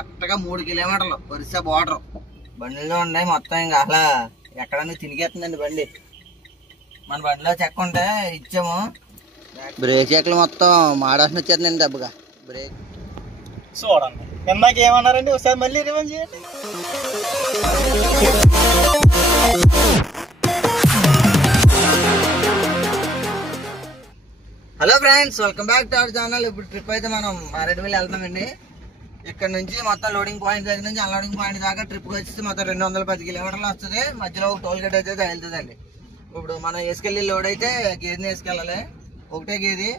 కరెక్ట్గా 3 కిలోమీటర్లు ఒరిస్సా బోర్డర్. బండిలో ఉన్నాయి మొత్తం. ఇంకా అలా ఎక్కడన్నా తినిగేస్తుందండి బండి. మన బండిలో చెక్క ఉంటే ఇచ్చాము. బ్రేక్ చెక్కలు మొత్తం మాడాల్సిన వచ్చేస్తుందండి దెబ్బగా. బ్రేక్ చూడండి ఇందాక ఏమన్నారండి, ఒకసారి మళ్ళీ రివైండ్ చేయండి. Hello friends, welcome back to our channel. ఇప్పుడు ట్రిప్ అయితే మనం మారేడుమిల్లి వెళ్తామండి. ఇక్కడ నుంచి మొత్తం లోడింగ్ పాయింట్ దగ్గర నుంచి అన్లోడింగ్ పాయింట్ దాకా ట్రిప్కి వచ్చేసి మొత్తం 210 కిలోమీటర్లు వస్తుంది. మధ్యలో ఒక టోల్ గేట్ అయితే తగులుతుందండి. ఇప్పుడు మనం వేసుకెళ్ళి లోడ్ అయితే గేదెని వేసుకెళ్ళాలి, ఒకటే గేది.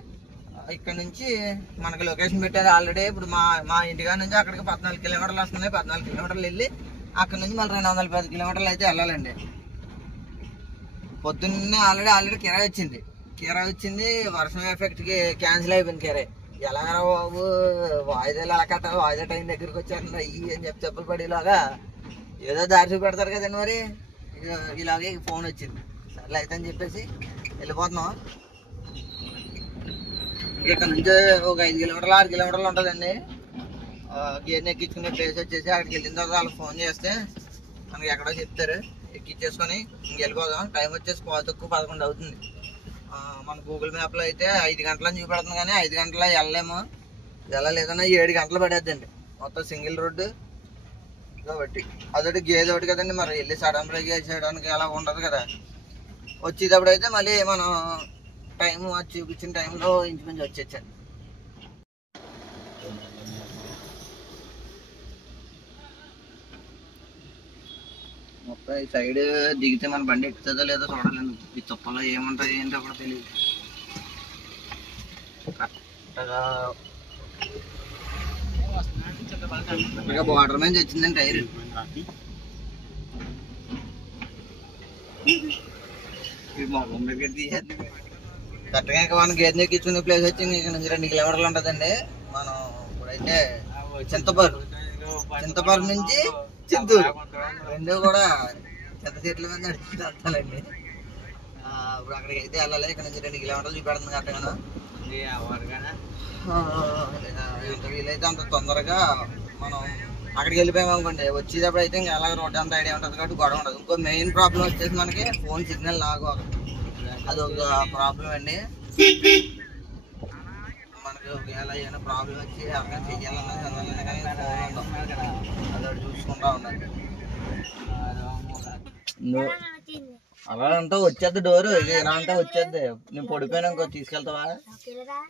ఇక్కడ నుంచి మనకి లొకేషన్ పెట్టారు ఆల్రెడీ. ఇప్పుడు మా ఇంటికాడ నుంచి అక్కడికి 14 కిలోమీటర్లు వస్తుంది. 14 కిలోమీటర్లు వెళ్ళి అక్కడ నుంచి మళ్ళీ 210 కిలోమీటర్లు అయితే వెళ్ళాలండి. పొద్దున్నే ఆల్రెడీ కిరాయి వచ్చింది. వర్షం ఎఫెక్ట్కి క్యాన్సిల్ అయిపోయింది కిరాయి. ఎలాగరా బాబు, వాయిదాలు ఎలా కట్టాలి, వాయిదా టైం దగ్గరికి వచ్చారండి అయ్యి అని చెప్పి చెప్పులు పడేలాగా ఏదో దారి చూపెడతారు కదండి. మరి ఇలాగే ఫోన్ వచ్చింది. సర్లే అయితే అని చెప్పేసి వెళ్ళిపోతున్నాం. ఇక్కడ నుంచి ఒక 5 కిలోమీటర్లు 6 కిలోమీటర్లు ఉంటుందండి. గేర్ని ఎక్కించుకునే ప్లేస్ వచ్చేసి అక్కడికి వెళ్ళిన తర్వాత వాళ్ళకి ఫోన్ చేస్తే మనకి ఎక్కడో చెప్తారు, ఎక్కించేసుకొని ఇంకెళ్ళిపోదాం. టైం వచ్చేసి 11 అవుతుంది. మన గూగుల్ మ్యాప్లో అయితే 5 గంటలని చూపెడుతుంది, కానీ 5 గంటల వెళ్ళలేము. వెళ్ళలేదన్నా 7 గంటలు పడేద్దండి. మొత్తం సింగిల్ రోడ్డు కాబట్టి అదొకటి గేదె ఒకటి కదండి. మరి వెళ్ళి సడన్ బ్రేక్ వేసేయడానికి అలా ఉండదు కదా. వచ్చేటప్పుడు అయితే మళ్ళీ మనం టైం చూపించిన టైంలో ఇంచుమించు వచ్చేచ్చండి. మొత్తం ఈ సైడ్ దిగితే మన బండి ఎక్కుతుందో లేదో చూడాలండి. ఈ తుప్పలో ఏముంటుంది ఏంటో కూడా తెలియదు. కరెక్ట్గా బార్డర్ మీద వచ్చిందండి టైర్. కరెక్ట్గా ఇంకా మనం గేదె ఎక్కించుకునే ప్లేస్ వచ్చి ఇక్కడ నుంచి 2 కిలోమీటర్లు ఉంటుందండి. మనం ఇప్పుడైతే చింతపర్రు నుంచి చింతూరు రెండు కూడా చెత్త చెట్ల మీద నడుచుకుంటాలండి. ఇప్పుడు అక్కడికి అయితే వెళ్ళాలి. ఇక్కడ నుంచి 2 కిలోమీటర్లు చూపెడుతుంది కరెక్ట్గా. ఎంత వీలైతే అంత తొందరగా మనం అక్కడికి వెళ్ళిపోయాము అనుకోండి. వచ్చేటప్పుడు అయితే ఇంకా అలాగే రోడ్డు అంతా ఐడియా ఉంటుంది కాబట్టి గొడవ ఉండదు. ఇంకో మెయిన్ ప్రాబ్లం వచ్చేసి మనకి ఫోన్ సిగ్నల్ లాగోదు. అదొక ప్రాబ్లం అండి. మనకి ఒకవేళ ఏమైనా ప్రాబ్లం వచ్చి ఎవరికైనా చెయ్యాలన్నా చదవాలన్నా కానీ ఫోన్ ఉండవు. అదొకటి చూసుకుంటా ఉండాలి. అలా అంటే వచ్చేద్ది డోర్, ఇది ఎలా అంటే వచ్చేద్ది. నేను పడిపోయినా ఇంకో తీసుకెళ్తావా?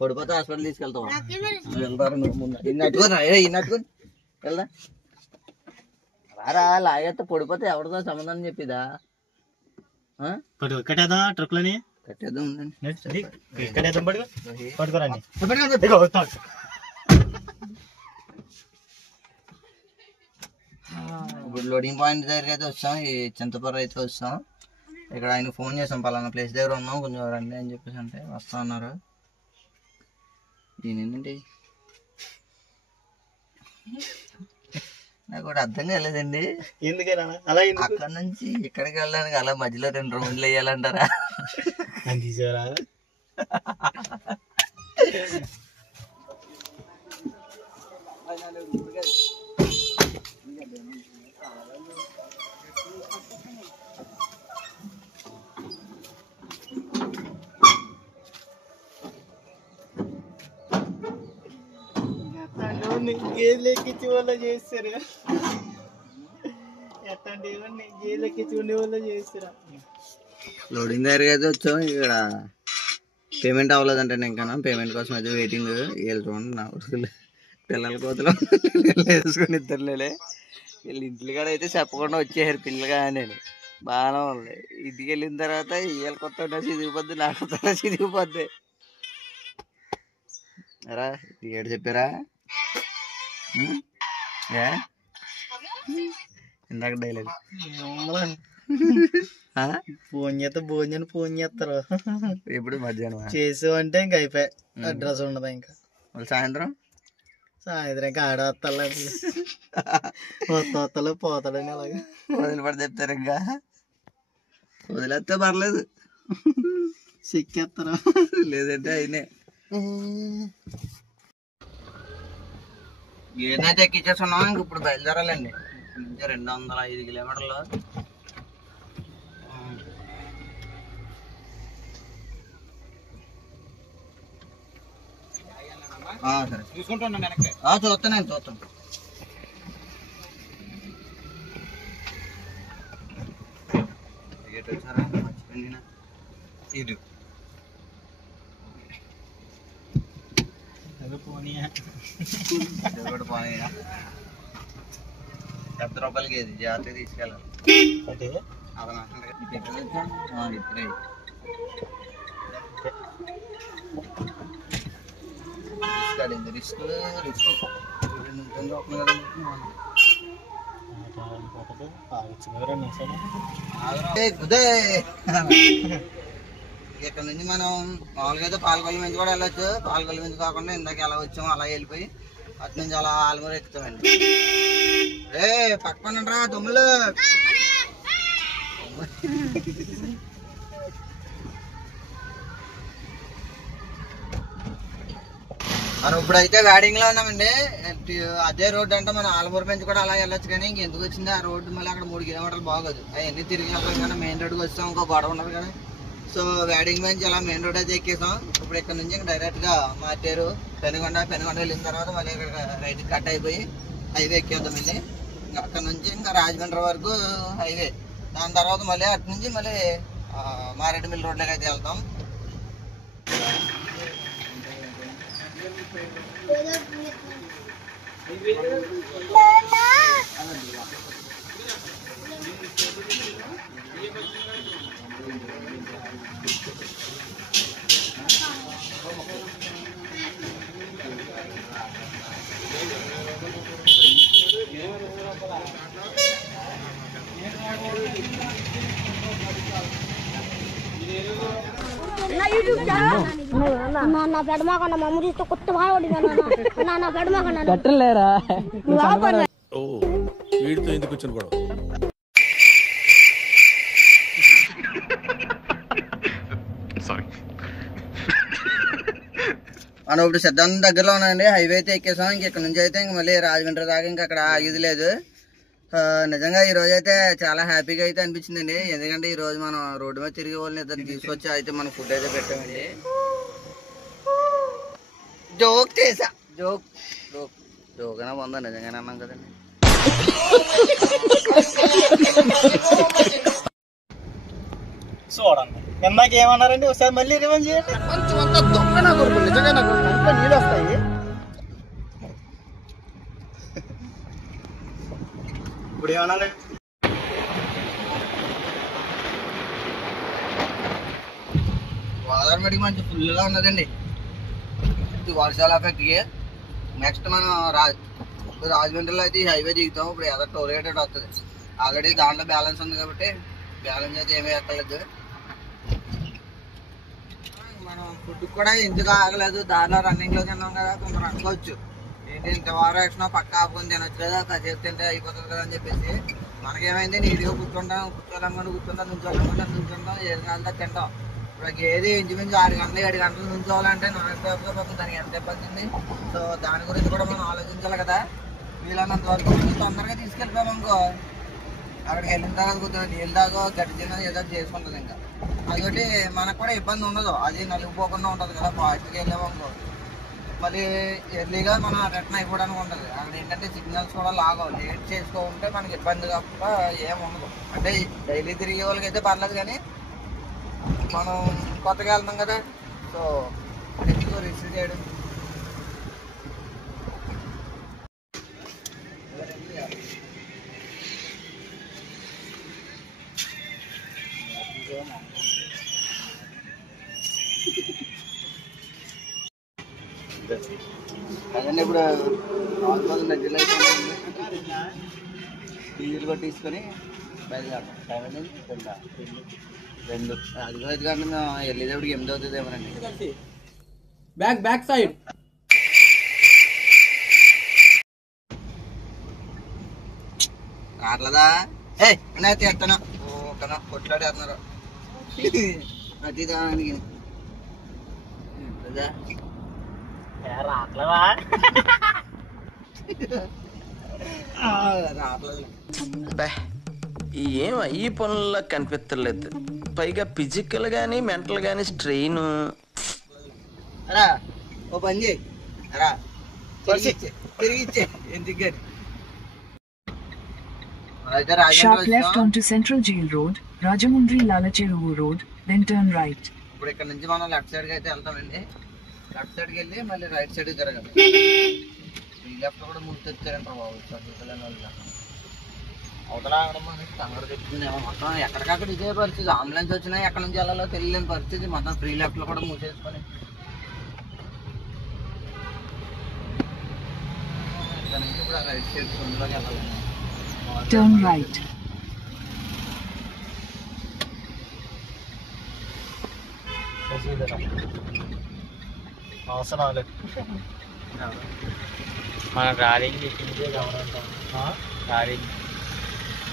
పడిపోతే హాస్పిటల్ తీసుకెళ్తావా? వెళ్తారు ముందు ఇన్నట్టుకుని వెళ్దా రారా. లాగేస్తే పడిపోతే ఎవరితో సంబంధం చెప్పిదా? కట్టేదా ట్రక్లని కట్టేద్దాం ఉందండి. ఇప్పుడు లోడింగ్ పాయింట్ దగ్గర అయితే వస్తాం. ఈ చింతపర్రు అయితే వస్తాం. ఇక్కడ ఆయన ఫోన్ చేసాం, పలానా ప్లేస్ దగ్గర ఉన్నాం, కొంచెం రండి అని చెప్పేసి అంటే వస్తా ఉన్నారు. ఏంటండి నాకు కూడా అర్థం కాలేదండి. ఎందుకైనా అలా అక్కడ నుంచి ఇక్కడికి వెళ్ళడానికి అలా మధ్యలో 2 రౌండ్లు వేయాలంటారా? గేదెలు ఎక్కించే వాళ్ళు చేస్తారు, ఎట్లాంటి గేదెలు ఎక్కించుకునే వాళ్ళు చేస్తారా? లోడింగ్ దగ్గరికి అయితే వచ్చాం. ఇక్కడ పేమెంట్ అవ్వలేదంటే ఇంకా పేమెంట్ కోసం అయితే వెయిటింగ్. వీళ్ళు చూడండి నా పిల్లల కోతలు వేసుకొని ఇద్దరులే. వీళ్ళు ఇంట్లో కాడ అయితే చెప్పకుండా వచ్చేసారు పిల్లగా నేను. బాగానే ఉంది. ఇంటికి వెళ్ళిన తర్వాత వీళ్ళ కొత్త చిదిగిపోద్ది, నా కొత్త చిదిగిపోద్ది. రా ఏడు చెప్పారా? ఇందాక డైలాగ్ ఫోన్ చేస్తారు ఎప్పుడు మధ్యాహ్నం చేసావంటే ఇంక అయిపోయా. అడ్రస్ ఉండదు ఇంకా. మళ్ళీ సాయంత్రం ఇంకా ఆడేస్తాలే వస్తలు పోతాడని అలాగే వదిలిపడి చెప్తారు. ఇంకా వదిలేస్తే పర్లేదు, చెక్కేస్తారు లేదంటే అయినే. ఏదైతే ఎక్కించేస్తున్నాం ఇంక ఇప్పుడు బయలుదేరాలండి. ఇక్కడ నుంచి 205 కిలోమీటర్లు. సరే చూసుకుంటున్నాను చూస్తాను. వచ్చారా మర్చిపోయిన ఇది పోనీ ₹70 కేజీ జాగ్రత్తగా తీసుకెళ్ళాలి. ఇప్పుడే రిస్క్ ఇక్కడ నుంచి మనం మామూలుగా అయితే పాలకొల్లు నుంచి కూడా వెళ్ళొచ్చు. పాలకొల్లు నుంచి కాకుండా ఇందాక ఎలా వచ్చామో అలా వెళ్ళిపోయి అటు నుంచి అలా ఆలమూరు ఎక్కుతామండి. పక్కన రా తమ్ముళ్ళు. మనం ఇప్పుడైతే వ్యాడింగ్ లో ఉన్నామండి. అదే రోడ్డు అంటే మనం ఆలమూరు నుంచి కూడా అలా వెళ్ళొచ్చు, కానీ ఇంకెందుకు వచ్చింది ఆ రోడ్డు మళ్ళీ అక్కడ 3 కిలోమీటర్లు బాగోదు. అవన్నీ తిరిగి వెళ్తాం కానీ మెయిన్ రోడ్కి వస్తాం, ఇంకో గొడవ ఉండదు కానీ. సో వ్యాడింగ్ నుంచి అలా మెయిన్ రోడ్ అయితే ఎక్కేసాం. ఇప్పుడు ఇక్కడ నుంచి డైరెక్ట్ గా మార్చారు పెనుగొండ వెళ్ళిన తర్వాత మళ్ళీ ఇక్కడ రైట్ కట్ అయిపోయి హైవే ఎక్కేద్దామండి. ఇంకా అక్కడ నుంచి ఇంకా రాజమండ్రి వరకు హైవే. దాని తర్వాత మళ్ళీ అటు నుంచి మళ్ళీ మారేడుమిల్లి రోడ్లోకి అయితే వెళ్తాం. కట్టలేరా వీడితో ఎందుకు వచ్చిన గొడవ? మనం ఇప్పుడు సిద్ధాంతం దగ్గరలో ఉన్నాయండి. హైవే అయితే ఎక్కేసాం. ఇంక ఇక్కడ నుంచి అయితే ఇంక మళ్ళీ రాజమండ్రి దాకా ఇంకా అక్కడ ఆగేది లేదు. నిజంగా ఈ రోజు అయితే చాలా హ్యాపీగా అయితే అనిపించిందండి. ఎందుకంటే ఈ రోజు మనం రోడ్డు మీద తిరిగి వాళ్ళని ఇద్దరు తీసుకొచ్చి అయితే మనం ఫుడ్ అయితే పెట్టామండి. జోక్ చేసా, జోక్ అయినా బాగుందా? నిజంగానే అన్నాం కదండి. చూడండి ఇందాక ఏమన్నారండి, ఒకసారి మళ్ళీ రివైండ్ చేయండి. కొంచెం అంతా దొంగ నా కొడుకు, నిజంగా నా కొడుకు అంతా నీళ్ళు వస్తాయి. ఇప్పుడు ఏమన్నా వాతావరణం మంచి ఫుల్గా ఉన్నదండి. వర్షాల ఎఫెక్ట్కి నెక్స్ట్ మనం రాజమండ్రిలో అయితే ఈ హైవే దిగుతాం. ఇప్పుడు ఏదో టోల్ గేట్ వస్తుంది. ఆల్రెడీ దాంట్లో బ్యాలెన్స్ ఉంది కాబట్టి బ్యాలెన్స్ అయితే ఏమీ ఎక్కలేదు. మనం ఫుడ్ కూడా ఎందుకు ఆగలేదు, దారిలో రన్నింగ్ లో తిన్నాం కదా, కొంచెం అనుకోవచ్చు ఏంటి ఇంత వారేసినా పక్క ఆపుకొని తినొచ్చు కదా, కాసేపు తింటే అయిపోతుంది కదా అని చెప్పేసి. మనకేమైంది నీట్గా కూర్చోాలనుకుంటే కూర్చుంటాం, నుంచుంటాం, ఏది కావాలంటే తింటాం. ఇప్పుడు ఏది ఇంచుమించు 6 గంటలు 7 గంటలు నుంచోవాలంటే నాకు పక్కన దానికి ఎంత ఇబ్బంది ఉంది. సో దాని గురించి కూడా మనం ఆలోచించాలి కదా. వీళ్ళన్నంత వరకు తొందరగా తీసుకెళ్ళిపోయామనుకో, అక్కడికి వెళ్ళిన తర్వాత కొద్దిగా నీళ్ళు దాకా గడ్డి తిన్నది ఏదో చేసుకుంటుంది. ఇంకా అదొకటి మనకు కూడా ఇబ్బంది ఉండదు, అది నలిగిపోకుండా ఉంటుంది కదా. ఫాస్ట్గా వెళ్ళామనుకో మళ్ళీ ఎర్లీగా మనం రిటర్న్ అయిపోవడానికి ఉంటుంది. అక్కడ ఏంటంటే సిగ్నల్స్ కూడా లాగవు, లేట్ చేసుకోకుంటే మనకి ఇబ్బంది తప్ప ఏమి ఉండదు. అంటే డైలీ తిరిగే వాళ్ళకి అయితే పర్లేదు, కానీ మనం కొత్తగా వెళ్తాం కదా, సో ఎక్కువ రిసీవ్ చేయడం. అదండి ఇప్పుడు 4 దగ్గరలో అయితే డీజిల్ కూడా తీసుకొని బయలుదేరతాం. టైం అనేది 2 అది 5 గంటలు మేము వెళ్ళేటప్పటికి 8 అవుతుంది ఏమోనండి. బ్యాక్ సైడ్ రాట్లేదా? నేనైతే ఎత్తాను ఓకేనా, కొట్లాడేస్తున్నారు అతి దానికి రాట్లేదా? రావట్లేదు. ఏం ఈ పనుల్లో కనిపించలేదు. పైగా ఫిజికల్ గానీ మెంటల్ గానీ స్ట్రెయిన్. రా ఓ పని చేయి, రా తిరిగిచ్చే ఎందుకు అయితే Sharp left onto Central Jail Road, Rajamundry Lalacheruvu Road, then turn right. ఇప్పుడు ఇక్కడ నుంచి మనం లెఫ్ట్ సైడ్కి అయితే వెళ్తామండి. లెఫ్ట్ సైడ్కి వెళ్ళి మళ్ళీ రైట్ సైడ్కి తిరగాలి. ఈ లెఫ్ట్ కూడా ముందు తెచ్చారంటారు బాబు చదువుకోలేని వాళ్ళు. అవతల మనకి కంగారు తెచ్చుకునేమో మొత్తం ఎక్కడికక్కడ ఇదే పరిస్థితి. అంబులెన్స్ వచ్చినా ఎక్కడి నుంచి వెళ్ళాలో తెలియని పరిస్థితి. మొత్తం ఫ్రీ లెఫ్ట్లో కూడా మూసేసుకొని ఇక్కడ నుంచి కూడా రైట్ సైడ్ ముందులోకి వెళ్ళాలి. Turn right. అవసరం లేదు మన రాలింగ్ చెప్పిందే గమనంటాం. రాలింగ్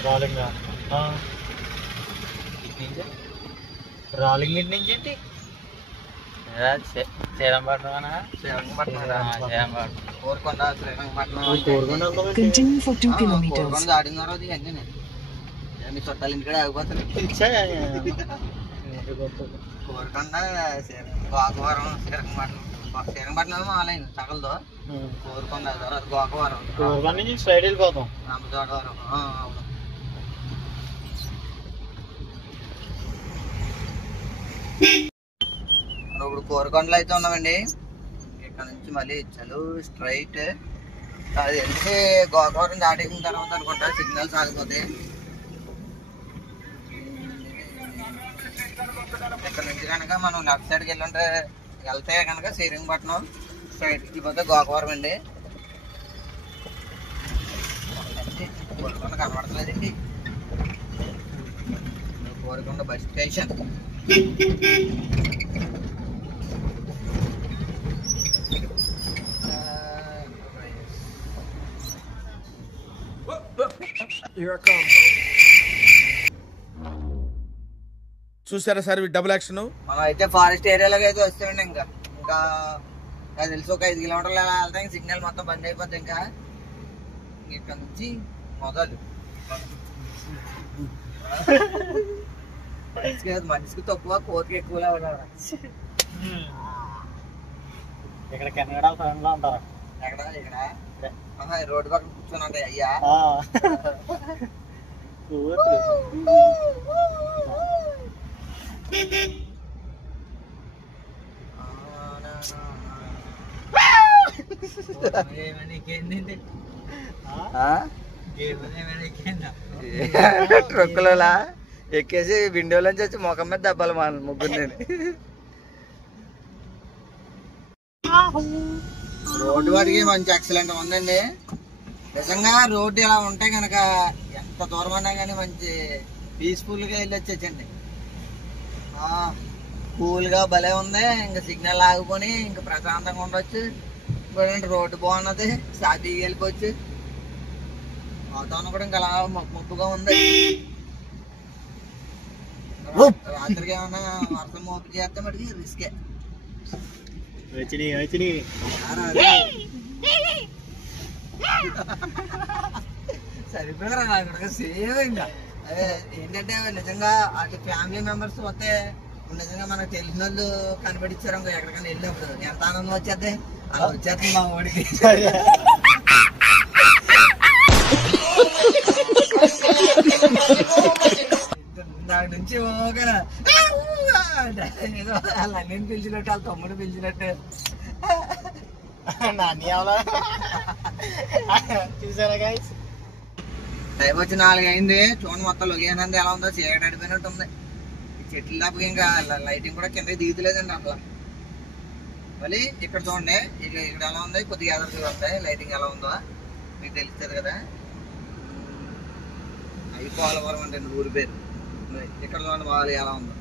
రాలింగ్ రాలింగ్ ఇంటి నుంచి ఏంటి Srirangapatnam Korukonda Srirangapatnam Continue for 2 kilometers. Korukonda దాటిన తర్వాత ఇవన్నీ మీ చుట్టాలు ఇంటికాడ ఆగిపోతారు. కోరుకొండ గోకవరం శ్రీరంగపట్నం ఆలయం సగలతో కోరుకొండ తర్వాత గోకవరం నుంచి స్ట్రైట్ వెళ్ళిపోతాం. రంపచోడవరం అవును. ఇప్పుడు కోరుకొండలో అయితే ఉన్నామండి. ఇక్కడ నుంచి మళ్ళీ చలు స్ట్రైట్. అది తెలిసి గోకవరం దాటేసిన తర్వాత అనుకుంటా సిగ్నల్స్ ఆగిపోతాయి. ఇక్కడ నుంచి కనుక మనం లెఫ్ట్ సైడ్కి వెళ్తే కనుక శ్రీరంగపట్నం, స్ట్రైట్ వెళ్ళిపోతే గోకవరం అండి. కోరుకొండ కనబడతలేదండి. Korukonda bus station. చూసారా సార్ డబుల్ యాక్షన్. మనం అయితే ఫారెస్ట్ ఏరియాలోకి అయితే వస్తామండి. ఇంకా నాకు తెలిసి ఒక 5 కిలోమీటర్లు ఎలా వెళ్తాం సిగ్నల్ మొత్తం బంద్ అయిపోద్ది. ఇంకా ఇక్కడ నుంచి మొదలు మనిషికి తక్కువ కోతికి ఎక్కువలా ఉన్నారు. ఇక్కడ కెనడా ఫ్రెండ్ లో ఉంటారు. ఎక్కడ ఇక్కడ రోడ్డు పక్కన కూర్చొని ఉంటాయి అయ్యా. ట్రక్కులలో ఎక్కేసి విండోలోంచి వచ్చి ముఖం మీద దెబ్బలు మా ముగ్గురు. రోడ్డు వాడికి మంచి ఎక్సలెంట్ ఉందండి నిజంగా. రోడ్డు ఇలా ఉంటే కనుక ఎంత దూరం అన్నా కానీ మంచి పీస్ఫుల్గా వెళ్ళి వచ్చేచ్చండి. కూల్గా భలే ఉంది. ఇంకా సిగ్నల్ ఆగిపోయి ఇంకా ప్రశాంతంగా ఉండొచ్చు. రోడ్డు బాగున్నది, సాతికి వెళ్ళిపోవచ్చు. వాతావరణం కూడా ఇంకా అలా మబ్బుగా ఉంది. రాత్రికి ఏమన్నా వర్షం మోపు చేస్తే మటుకి రిస్కే. సరిపోయారా నాకు సేమ్. ఇంకా అదే ఏంటంటే నిజంగా అటు ఫ్యామిలీ మెంబర్స్ వస్తే నిజంగా మనకు తెలిసిన వాళ్ళు కనిపెట్టించారు. ఇంకా ఎక్కడికైనా వెళ్ళినప్పుడు ఎంత ఆనందం వచ్చేద్ది. అలా వచ్చేస్తుంది మా ఊడికి. దాని నుంచి ఓకేనా ఏదో వాళ్ళ అన్నని పిలిచినట్టు వాళ్ళ తమ్ముడు పిలిచినట్టు. చూసారా గైస్ టైం వచ్చి 4 అయింది. చూడండి మొత్తం లొకేషన్ ఎలా ఉందో చీకటి అడిపోయినట్టు ఉంది. చెట్లు తప్ప ఇంకా లైటింగ్ కూడా కింద దిగుతలేదండి అసలు. మళ్ళీ ఇక్కడ చూడండి ఇక్కడ ఎలా ఉంది కొద్దిగా ఎదురు వస్తాయి. లైటింగ్ ఎలా ఉందో మీకు తెలుస్తుంది కదా. అయిపోలవరం అంటే ఊరి పేరు. ఇక్కడ చూడండి బాగా ఎలా ఉందో.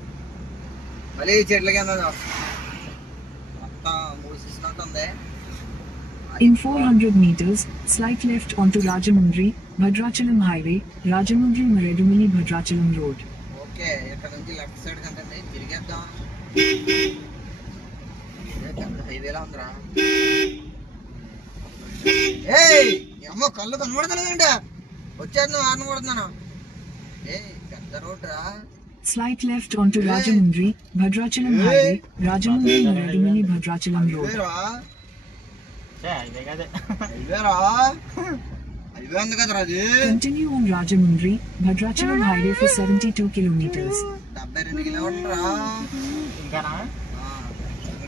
మళ్ళీ చెట్ల కింద మొత్తం మూసిస్తున్నట్టు ఉంది. In 400 meters, slight left onto Rajamundry, Bhadrachalam Highway, Rajamundry Maredumini Bhadrachalam Road. Okay ఇక్కడ నుంచి లెఫ్ట్ సైడ్ కంటే తిరిగేద్దాం. హైవేలా ఉందిరా. ఏయ్ అమ్మో కళ్ళు కనబడతలేదండి. వచ్చాను ఆడను కొడుతున్నాను. పెద్ద రోడ్ రా. Slight left onto Rajamundry, Bhadrachalam Highway, Rajamundry Maredumini Bhadrachalam Road. Highway ఉంది కదరా అది. Continue on Rajamundry, Bhadrachalam Highway for 72 kilometers. 72 kilometre. ఇంకానా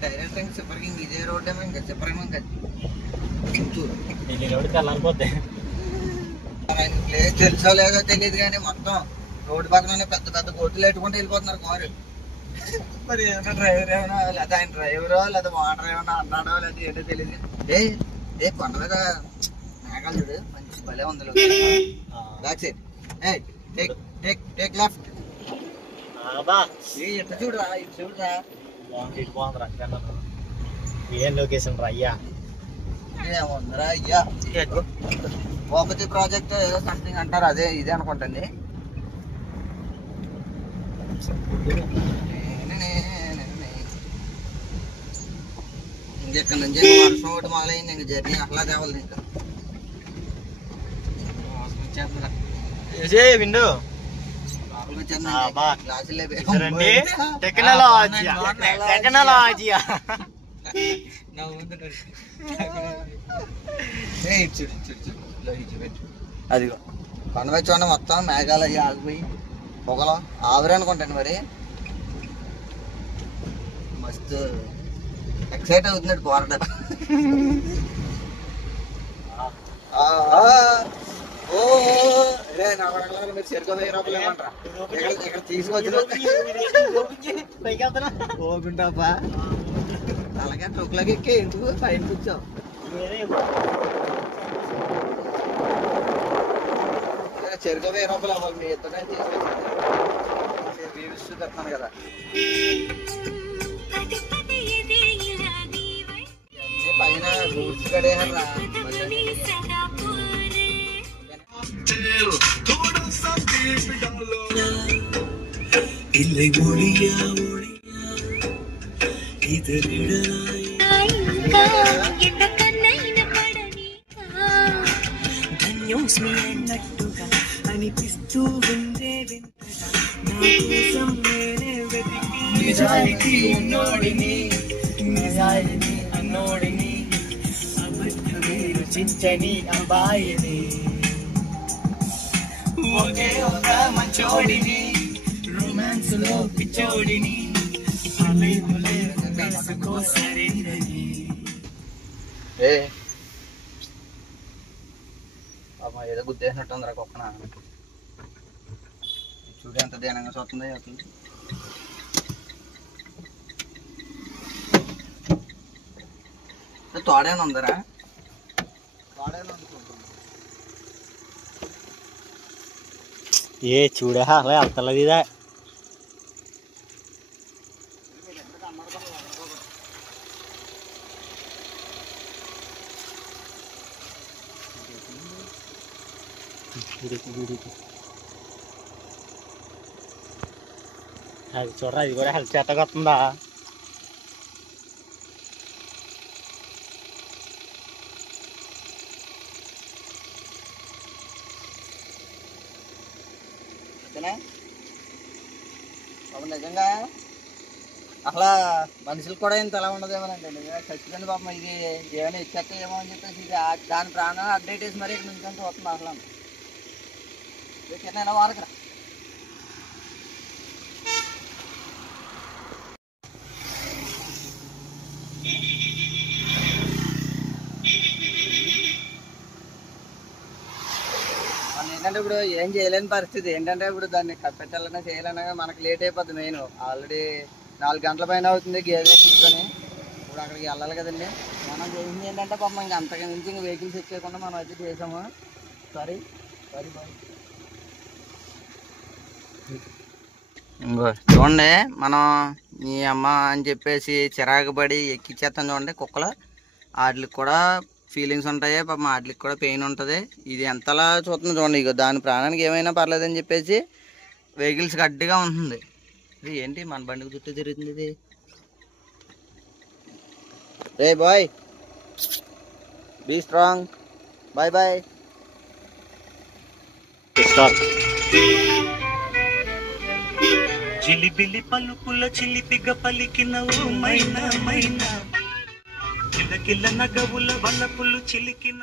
direct ఇంకా చిప్పరికి ఇంక ఇదే రోడ్ ఏమో ఇంకా చిప్పరేమో ఇంకా చిత్తూరు. ఢిల్లీ రోడ్ తెల్లారిపోద్ది. ప్లేస్ తెలుసో లేదో తెలియదు కానీ మొత్తం రోడ్డు పక్కన పెద్ద పెద్ద గోతులు పెట్టుకుంటూ వెళ్ళిపోతున్నారు కారు. మరి ఏమన్నా డ్రైవర్ ఏమన్నా లేదా ఆయన డ్రైవరో లేదా వాటర్ ఏమన్నా అన్నాడో లేదా ఏంటో తెలియదు. ఏ కొండ మీద మేఘాలు చూడు మంచి భలే ఉంది. Back side take left. ఎట్లా చూడరా ఇటు చూడరా. బాగుందిరా ఏం లొకేషన్ రా అయ్యా. ఏముందరా అయ్యా భూపతి ప్రాజెక్ట్ ఏదో సంథింగ్ అంటారు అదే ఇదే అనుకుంటండి. ఇంకెక్కడి నుంచి వర్షం ఒకటి మొదలైంది. ఇంక జర్నీ అట్లా తేవాలి. ఇంకా విండు క్లాసులే టెక్నాలజీ అదిగో కొండపై చూడండి మొత్తం మేఘాలు అయ్యి ఆగిపోయి పొగలు ఆవిరి అనుకుంటాను. మరి మస్తు ఎక్సైట్ అవుతున్నాడు పోరాట. మీరు చెరుకు 1000 రూపాయలు ఏమంటారా ఇక్కడ తీసుకొచ్చిన ఓపింటాపా అలాగే ట్రక్లోకి ఎక్కే ఎందుకు పైన కూర్చోవు. చెరుకు 1000 రూపాయలు అవ్వాలి. మీ ఇద్దరు తీసుకొచ్చాను కదా. పైన రూట్స్ కడేయారా అనిపిస్తూ ఉండే నిజానికి ఉన్నోడిని నిజాయిని అన్నోడిని అబద్ధమే రుచించని అబ్బాయిని ఒకే ఒక మంచోడిని రొమాన్స్ లో పిచ్చోడిని సరైనది. ఏదో గుద్దేసినట్టుందిరా కుక్కన. చూడు ఎంత దీనంగా చూస్తుంది అసలు. తోడేనా ఉందరా. తోడేనా ఏ చూడే అలా వెళ్తలేదు ఇదే. అది చూడరా అది కూడా హెల్త్ చెత్తగా వస్తుందా. నిజంగా అసలు మనుషులకు కూడా ఇంత ఎలా ఉండదేమోనండి. నిజంగా చచ్చిపోయింది పాపం. ఇది ఏమైనా ఇచ్చాక ఏమో అని చెప్పేసి ఇది దాని ప్రాణం అప్డేట్ వేసి మరి ఇక్కడ నుంచి అంతా వస్తుంది. అసలు చిన్న వారకరా ఏంటంటే ఇప్పుడు ఏం చేయలేని పరిస్థితి. ఏంటంటే ఇప్పుడు దాన్ని కప్పెట్టాలన్నా చేయాలన్నా మనకి లేట్ అయిపోద్ది. మెయిన్ ఆల్రెడీ 4 గంటల పైన అవుతుంది గేదె కూర్చొని. ఇప్పుడు అక్కడికి వెళ్ళాలి కదండి. మనం చేసింది ఏంటంటే పాపం ఇంకా అంతకు మించి ఇంకా వెహికల్స్ ఎక్కేయకుండా మనం అయితే చేసాము. Sorry boy. ఇంకో చూడండి మనం మీ అమ్మ అని చెప్పేసి చిరాకు పడి ఎక్కిచ్చేస్తాం చూడండి కుక్కలు. వాటికి కూడా ఫీలింగ్స్ ఉంటాయి పాపం. వాటికి కూడా పెయిన్ ఉంటుంది. ఇది ఎంతలా చూస్తుంది చూడండి. ఇక దాని ప్రాణానికి ఏమైనా పర్లేదని చెప్పేసి వెహికల్స్ గట్టిగా ఉంటుంది. ఇది ఏంటి మన బండికి చుట్టూ తిరుగుతుంది ఇది. రే boy be strong. Bye bye. చిలిబిలి పలుకుల చిలిపిగ పలికిన ఓ మైనా మైనా కిలకిల నగవుల వలపులు చిలికిన